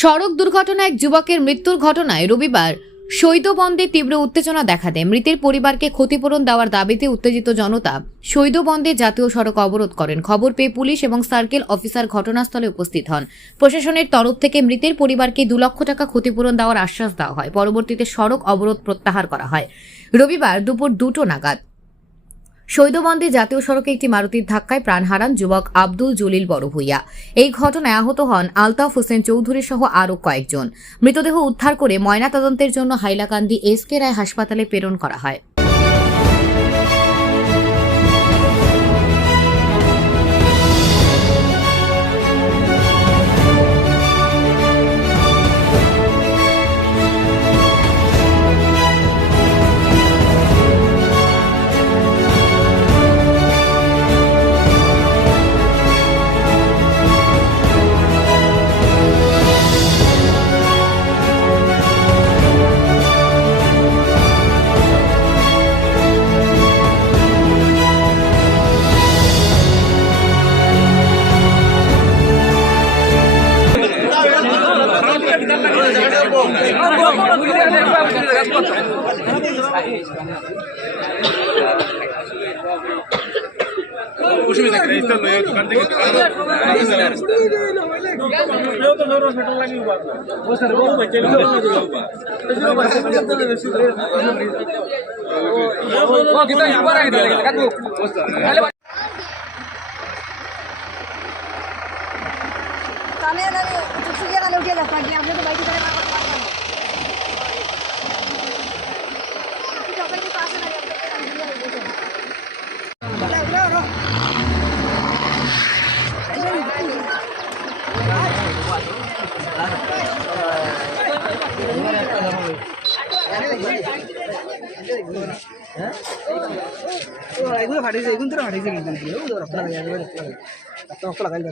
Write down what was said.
সড়ক দুর্ঘটনায় এক যুবকের মৃত্যুর ঘটনায় রবিবার শৈদবন্দে তীব্র উত্তেজনা দেখা দেয়। মৃতের পরিবারকে ক্ষতিপূরণ দেওয়ার দাবিতে উত্তেজিত জনতা শৈদবন্দে জাতীয় সড়ক অবরোধ করেন। খবর পেয়ে পুলিশ এবং সার্কেল অফিসার ঘটনাস্থলে উপস্থিত হন। প্রশাসনের তরফ থেকে মৃতের পরিবারকে দু লক্ষ টাকা ক্ষতিপূরণ দেওয়ার আশ্বাস দেওয়া হয়। পরবর্তীতে সড়ক অবরোধ প্রত্যাহার করা হয়। রবিবার দুপুর দুটো নাগাদ শৈদবন্দে জাতীয় সড়কে একটি মারুতির ধাক্কায় প্রাণ হারান যুবক আব্দুল জলিল বড়ভূইয়া এই ঘটনায় আহত হন আলতাফ হোসেন চৌধুরী সহ আরও কয়েকজন। মৃতদেহ উদ্ধার করে ময়নাতদন্তের জন্য হাইলাকান্দি এস কে রায় হাসপাতালে প্রেরণ করা হয়। অসুবিধা নেই এটা লয়ে দোকান থেকে তাহলে চুপচুপিয়ে তাহলে উঠে যাচ্ছে আপনি তো বাইকে এগুলো ফাটিয়েছে এগুলো তো ফাটিয়েছে কিন্তু রক্ত লাগাই রক্ত লাগাই রক্ত লাগাই